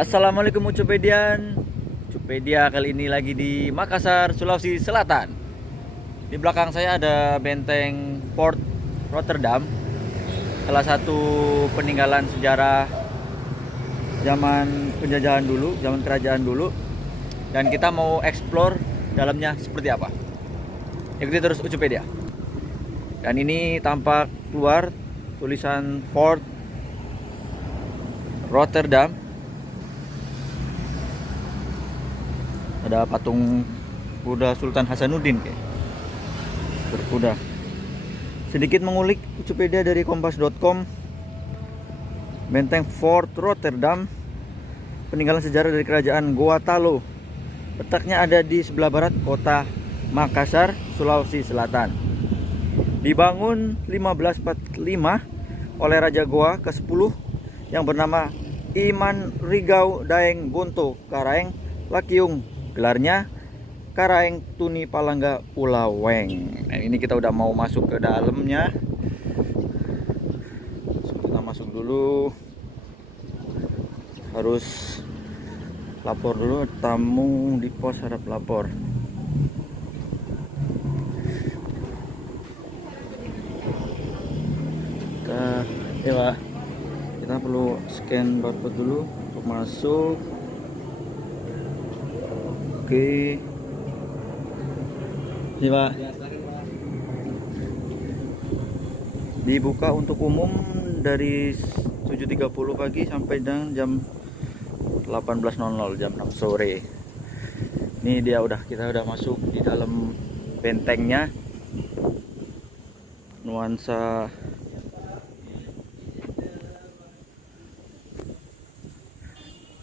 Assalamualaikum Ucupedian. Ucupedia kali ini lagi di Makassar, Sulawesi Selatan. Di belakang saya ada benteng Fort Rotterdam, salah satu peninggalan sejarah zaman penjajahan dulu, zaman kerajaan dulu. Dan kita mau explore dalamnya seperti apa. Ikuti terus Ucupedia. Dan ini tampak keluar tulisan Fort Rotterdam. Ada patung kuda Sultan Hasanuddin kayak berkuda. Sedikit mengulik Wikipedia dari kompas.com. Benteng Fort Rotterdam, peninggalan sejarah dari kerajaan Goa Talo. Letaknya ada di sebelah barat kota Makassar, Sulawesi Selatan. Dibangun 1545 oleh Raja Goa ke-10 yang bernama Iman Rigau Daeng Gonto Karaeng Lakiung. Gelarnya Karaeng Tuni Palangga Ulaweng. Nah, ini kita udah mau masuk ke dalamnya. Kita masuk dulu. Harus lapor dulu, tamu di pos harap lapor. Kita perlu scan barcode dulu untuk masuk. Oke. Ini Pak. Dibuka untuk umum dari 7.30 pagi sampai dengan jam 18.00, jam 6 sore. Ini kita udah masuk di dalam bentengnya. Nuansa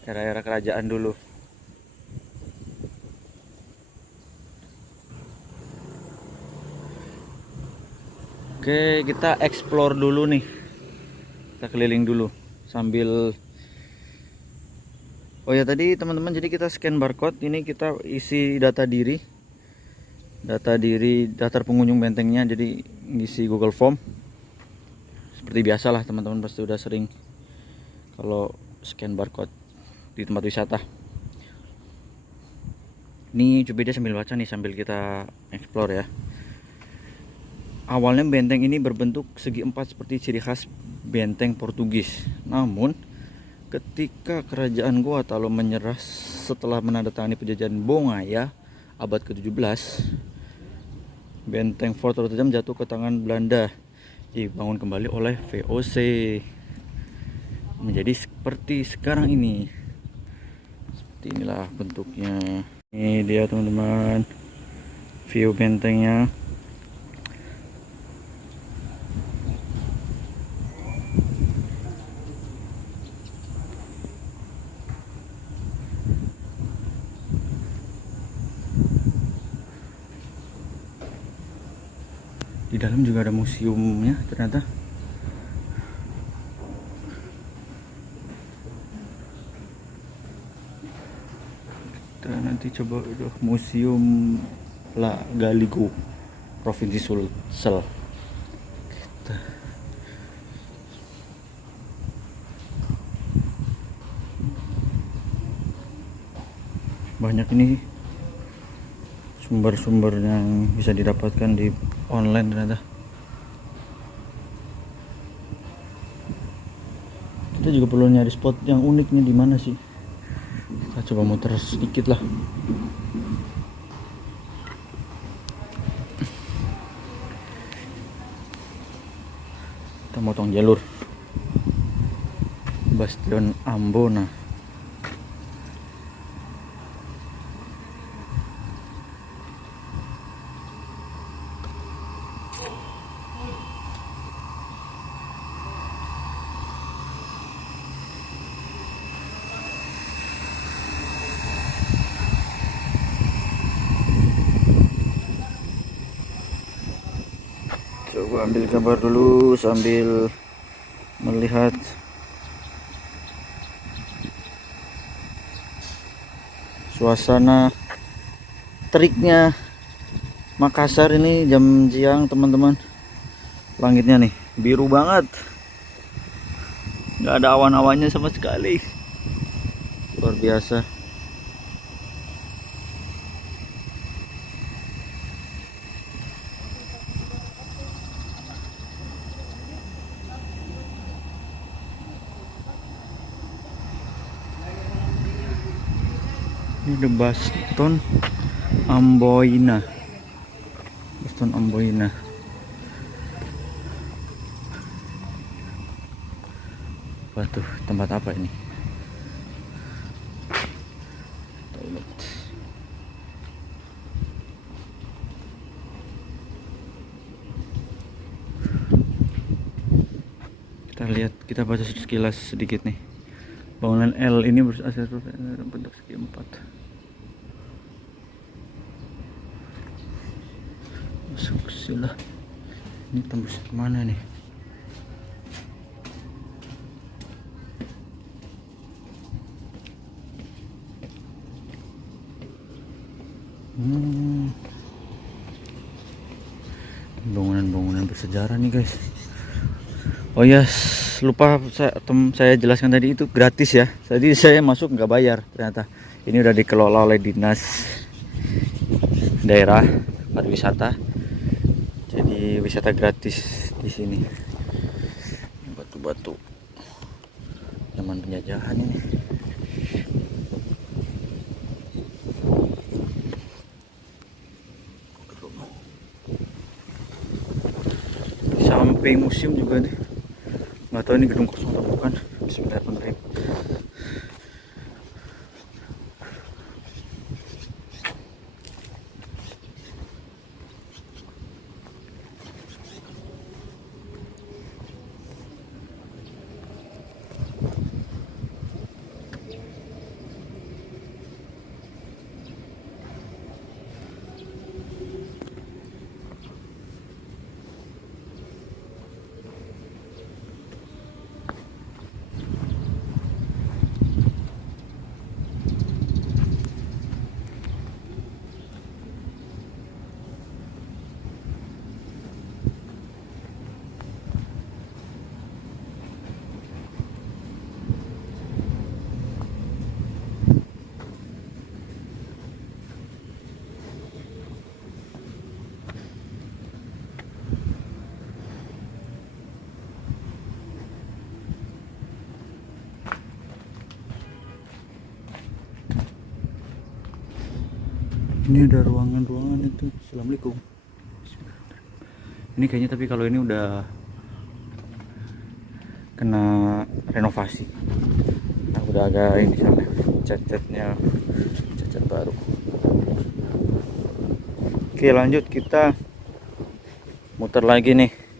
era-era kerajaan dulu. Oke, kita explore dulu nih. Kita keliling dulu sambil. Oh ya, tadi teman-teman, jadi kita scan barcode. Ini kita isi data diri, daftar pengunjung bentengnya. Jadi ngisi Google Form. Seperti biasa lah, teman-teman pasti udah sering kalau scan barcode di tempat wisata. Ini coba dia sambil baca nih, sambil kita explore ya. Awalnya benteng ini berbentuk segi empat seperti ciri khas benteng Portugis. Namun ketika kerajaan Goa Talo menyerah setelah menandatangani penjajahan Bongaya abad ke-17, benteng Fort Rotterdam jatuh ke tangan Belanda, dibangun kembali oleh VOC menjadi seperti sekarang ini. Seperti inilah bentuknya. Ini dia teman-teman, view bentengnya. Di dalam juga ada museumnya ternyata. Kita nanti coba museum La Galigo, Provinsi Sulsel. Banyak ini sumber-sumber yang bisa didapatkan di online ternyata. Kita juga perlu nyari spot yang uniknya di mana sih. Kita coba muter sedikit lah. Kita motong jalur Bastion Ambona. Coba ambil gambar dulu sambil melihat suasana teriknya Makassar ini jam siang teman-teman. Langitnya nih biru banget, nggak ada awan-awannya sama sekali. luar biasa. Ini The Baston Amboina. Baston Amboina. Apa tuh? Tempat apa ini? Toilet. Kita lihat, kita baca sekilas sedikit nih. Bangunan L ini berasal dari bentuk segi empat. Masuk sila. Ini tembus kemana nih? Bangunan-bangunan bersejarah nih guys. Oh ya, lupa saya jelaskan tadi, itu gratis ya. Tadi saya masuk nggak bayar ternyata. Ini udah dikelola oleh dinas daerah pariwisata. Jadi wisata gratis di sini. Batu-batu zaman penjajahan ini. Samping museum juga nih. Nggak tahu ini gedung kosong atau bukan. Bismillahirrahmanirrahim. Ini ada ruangan-ruangan itu. Assalamualaikum. Ini kayaknya, tapi kalau ini udah kena renovasi. Nah, udah agak ini sana, cat-catnya cat baru. Oke, lanjut, kita muter lagi nih.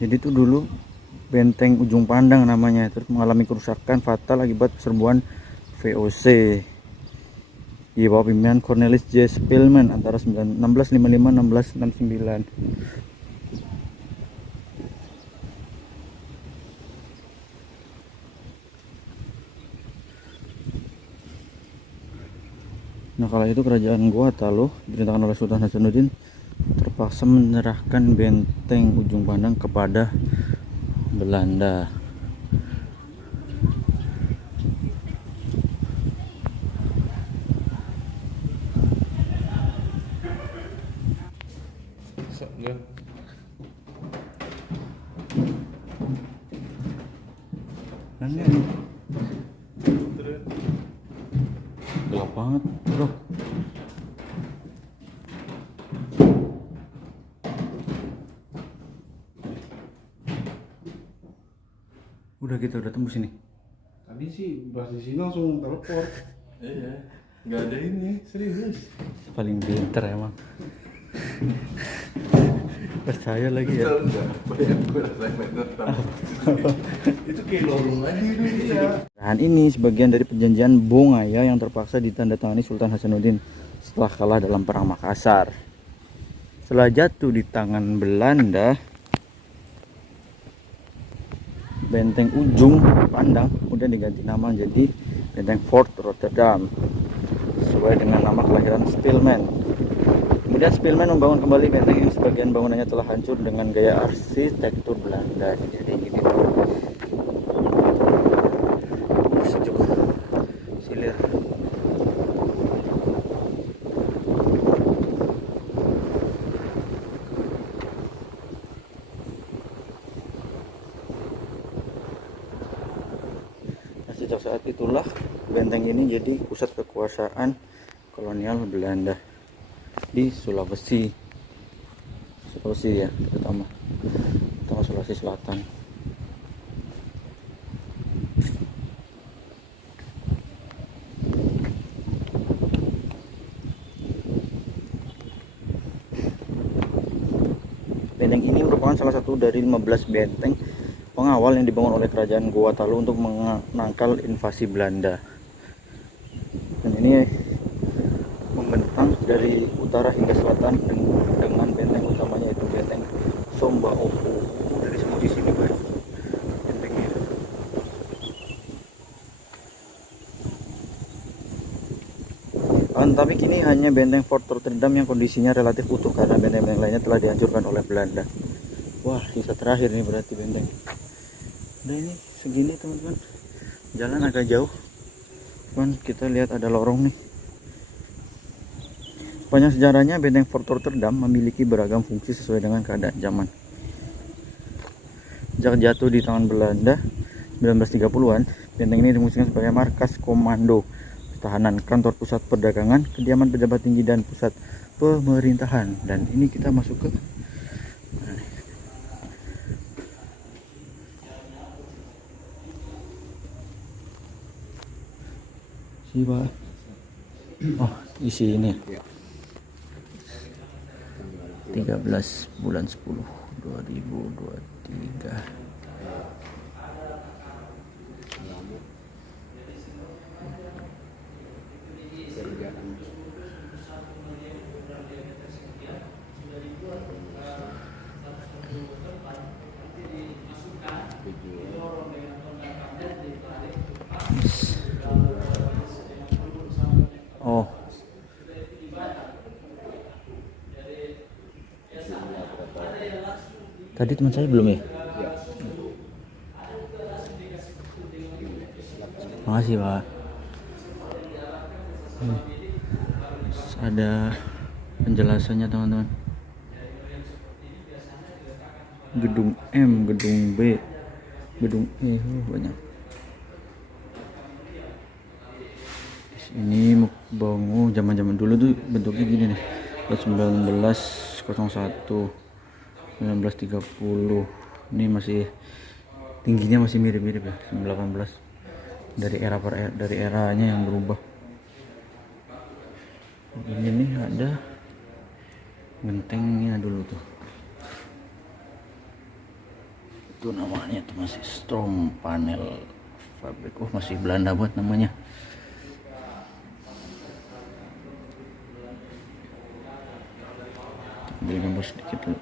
Jadi itu dulu benteng Ujung Pandang namanya, terus mengalami kerusakan fatal akibat serbuan VOC di bawah pimpinan Cornelis J. Spillman antara 1655-1669. Nah, kala itu kerajaan Gua Taluh diperintahkan oleh Sultan Hasanuddin terpaksa menyerahkan benteng Ujung Pandang kepada Belanda. Gelap banget, bro. Udah kita udah tembus ini. Tadi sih pas di sini langsung teleport. Iya, nggak ada ini, serius. Paling pinter emang. Percaya lagi ya. Betul nggak? Bayar gue rasanya meter. Itu kayak lorong aja itu dia. Dan ini sebagian dari perjanjian Bongaya yang terpaksa ditandatangani Sultan Hasanuddin setelah kalah dalam Perang Makassar. Setelah jatuh di tangan Belanda, Benteng Ujung Pandang kemudian diganti nama menjadi Benteng Fort Rotterdam sesuai dengan nama kelahiran Spilman. Kemudian Spilman membangun kembali benteng yang sebagian bangunannya telah hancur dengan gaya arsitektur Belanda. Jadi gini sejuk silir. Sejak saat itulah benteng ini jadi pusat kekuasaan kolonial Belanda di Sulawesi ya, terutama Sulawesi Selatan. Benteng ini merupakan salah satu dari 15 benteng pengawal yang dibangun oleh kerajaan Goa Talu untuk menangkal invasi Belanda. Dan ini membentang dari utara hingga selatan dengan benteng utamanya yaitu benteng Sombaopu. Dari semua di sini Pak, bentengnya. Tapi kini hanya benteng Fort Rotterdam yang kondisinya relatif utuh karena benteng-benteng lainnya telah dihancurkan oleh Belanda. Wah, sisa terakhir nih berarti benteng. Udah ini segini teman-teman, jalan agak jauh, cuman kita lihat ada lorong nih. Sepanjang sejarahnya benteng Fort Rotterdam memiliki beragam fungsi sesuai dengan keadaan zaman. Sejak jatuh di tangan Belanda 1930-an, benteng ini difungsikan sebagai markas komando pertahanan, kantor pusat perdagangan, kediaman pejabat tinggi dan pusat pemerintahan. Dan ini kita masuk ke Siapa? Oh, isi ini. 13 bulan 10 2023. Oh. Tadi teman saya belum ya? Makasih Pak. Ada penjelasannya teman-teman. Gedung M, gedung B, gedung E, banyak. Ini bangun zaman-zaman dulu tuh bentuknya gini nih. 1901, 1930. Ini masih tingginya masih mirip-mirip ya, 1918. Dari dari eranya yang berubah. Ini nih ada gentengnya dulu tuh. Itu namanya tuh masih Strom Panel Fabrik. Oh, masih Belanda buat namanya. Ambil gambar sedikit dulu.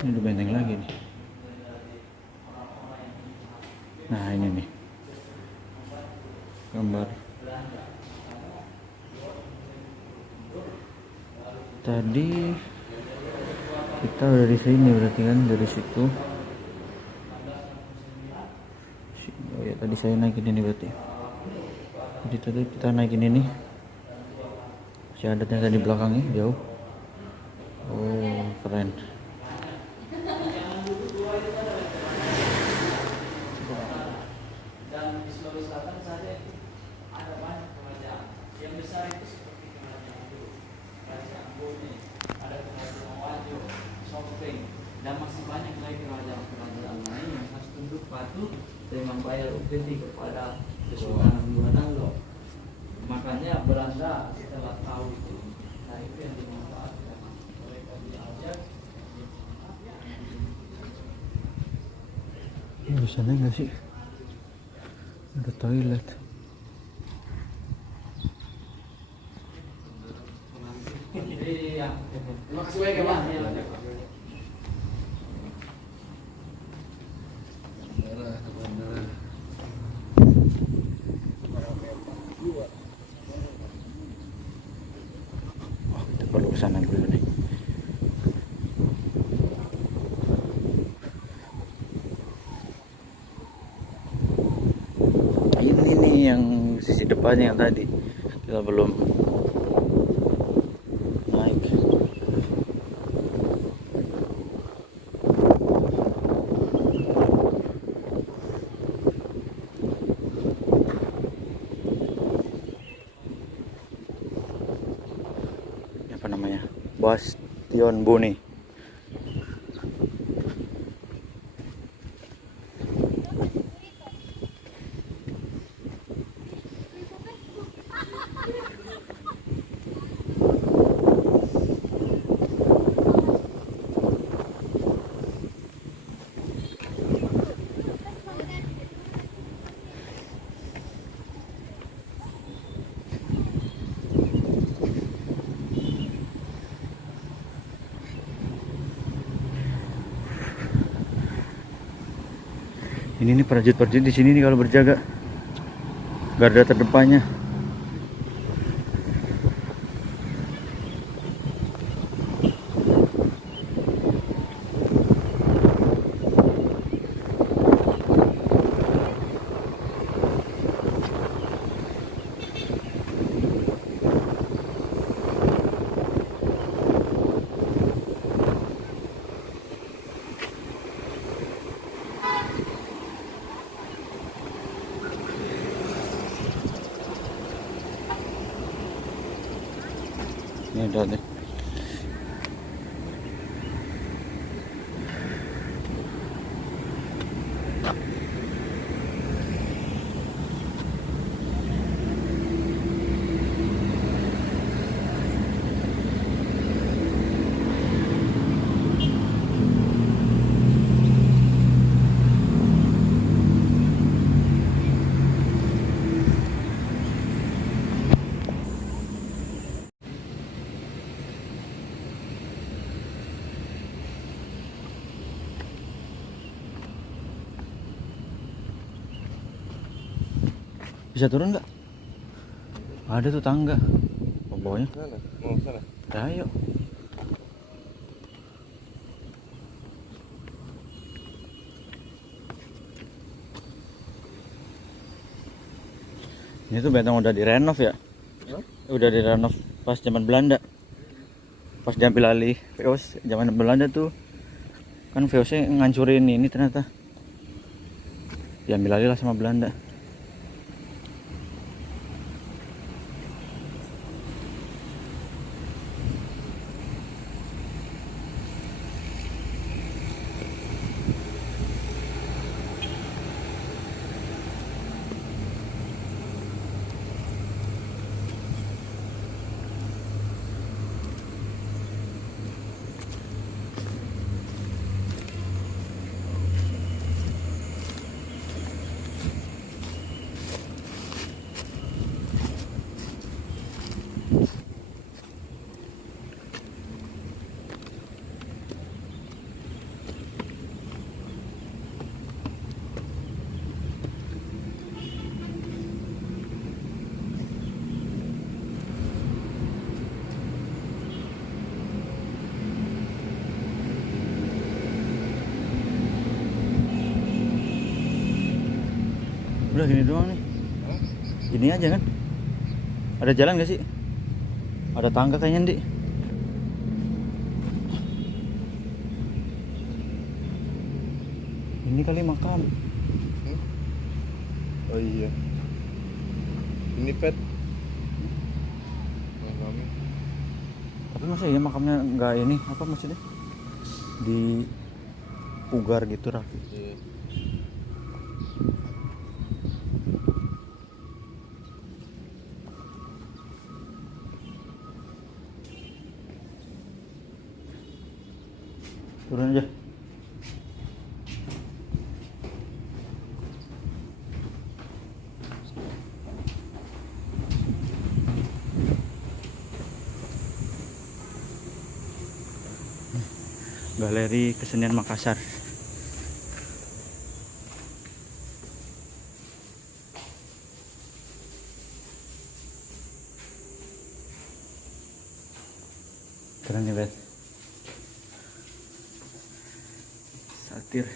Ini udah benteng lagi nih. Nah, ini nih gambar tadi kita udah di sini berarti kan, dari situ. Oh ya, tadi saya naikin ini berarti. Jadi tadi kita naikin ini. Masih ada ternyata di belakangnya jauh. Oh, keren. dan di Sulawesi Selatan saja itu ada banyak kerajaan. Yang besar itu seperti kerajaan dulu, kerajaan Bone, ada kerajaan Wajo, Sopeng, dan masih banyak lagi kerajaan-kerajaan lain yang harus tunduk patuh dan membayar upeti kepada Kesultanan Guanalo. Makanya Belanda setelah tahu itu, nah itu yang dimanfaatkan. Mereka diajak. Ini bisa naik nggak sih? Ada toilet. Iya. Terima kasih banyak ya Pak. Oh, kita perlu kesana dulu nih. Ini nih yang sisi depannya yang tadi kita belum naik. Ini apa namanya? Bastion Bone. Ini nih prajurit-prajurit di sini nih kalau berjaga, garda terdepannya. Ini udah deh. Bisa turun nggak? Ada tuh tangga. Oh, bawahnya. Mau sana? Ya, ayo. Ini tuh benteng udah direnov ya? Udah direnov pas zaman Belanda. Pas diambil alih VOC zaman Belanda tuh kan VOC ngancurin ini ternyata. Diambil alih lah sama Belanda. Udah gini doang nih. Gini aja kan? Ada jalan gak sih? Ada tangga kayaknya, Di. Ini kali makam. Oh iya. Ini pet. Makamnya. Tapi masa ya makamnya nggak ini apa maksudnya? Di pugar gitu rapi. Iya. Turun aja. Galeri Kesenian Makassar. Keren ya, Bet. Satir.